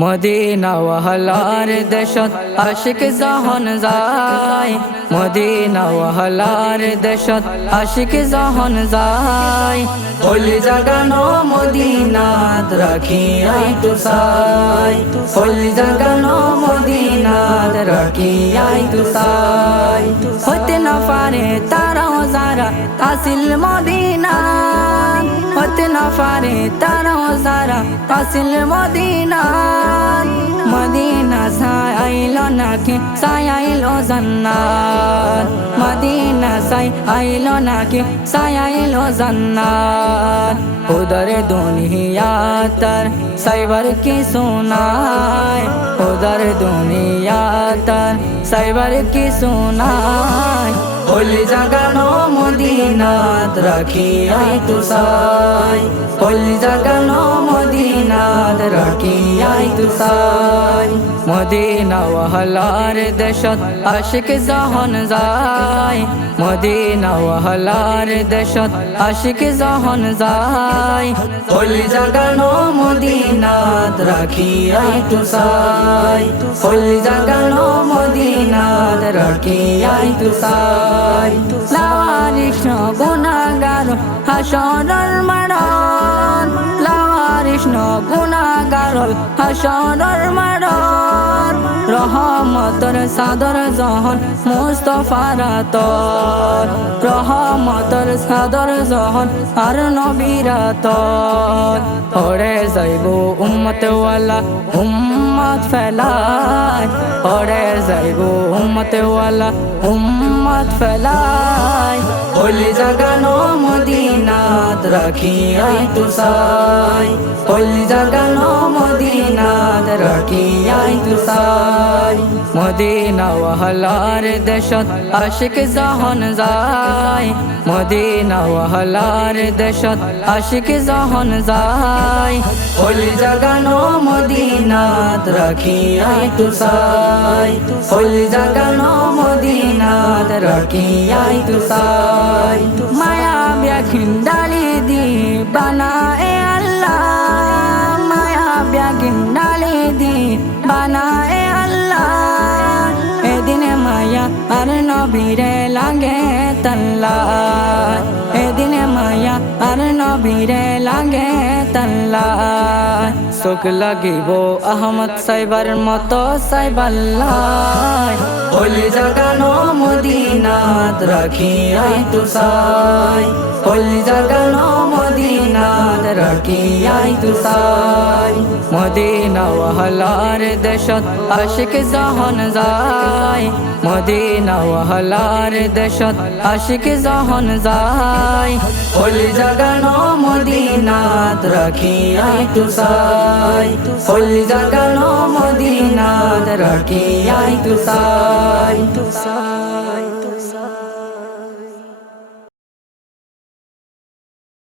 Medina ওয়াহলার দেশত আশিক যখন যায়, মদিনা ওয়াহলার দেশত আশিক যখন যায়, ওলি জাগানো মদিনাত রাখিয়াই তু সাই, ওলি জাগানো মদিনাত রাখিয়াই তু সাই। হতে না পারে তারাও যারা আসিল মদিনা, হতে না পারে তারাও যারা আসিল মদিনা। মদিনা সাই আইলো নাকি সাই আইলো জান্নাত, মদিনা সাই আইলো নাকি সাই আইলো জান্নাত। উদর দুনিয়া তার সাইবার কি সুনায়, উদর দুনিয়া তার সাইবার কি সুনায়। ওলি জাগানো মদিনাত রাখিয়াই তু সাই, ওলি জাগানো মদিনাত রাখিয়াই তু সাই। মদিনা ওয়াহলার দেশত আশিক যখন যায়, মদিনা ওয়াহলার দেশত আশিক যখন যায়, ওলি জাগানো মদিনাত রাখিয়াই তু সাই, ওলি জাগানো মদিনাত রাখিয়াই তু সাই। লাওয়ারিস গুনাহগার হাসরের মাঠত, লাওয়ারিস গুনাহগার হাসরের মাঠত। রহমতের চাদর যখন মুস্তাফার আতর, রহমতের চাদর যখন আর নবীর আতর। ওরে যাইব উম্মত ওয়ালা উম্মত ফেলায়, ওরে যাইব উম্মত ওয়ালা উম্মত ফেলায়। ওলি জাগানো মদিনাত রাখিয়াই তু সাই, ওলি জাগানো মদিনাত রাখিয়াই তু সাই। মদিনা ওয়াহলার দেশত আশিক যখন যায়, মদিনা ওয়াহলার দেশত আশিক যখন যায়, ওলি জাগানো মদিনাত রাখিয়াই তু সাই, ওলি জাগানো মদিনাত রাখিয়াই তু সাই। মায়া ব্যাখিন্ডালি দি বানায়ে আল্লাহ, মায়া ব্যাখিন্ডালি দি বানায়ে আল্লাহ। এদিনে মায়া আর নবীরে লাগে তাল্লা, এদিনে মায়া আর নবীরে লাগে তাল্লা। চোখ লাগিব আহমদ সাইবার মতো সাইবাল্লাহ, ওলি জাগানো মদিনাত রাখিয়াই তু সাই, ওলি জাগানো মদিনাত রাখিয়াই তু সাই। মদিনা ওয়াহলার দেশত আশিক যখন যায়, মদিনা ওয়াহলার দেশত আশিক যখন যায়, ওলি জাগানো মদিনাত রাখিয়াই তু সাই, ওলি জাগানো মদিনাত রাখিয়াই তু সাই।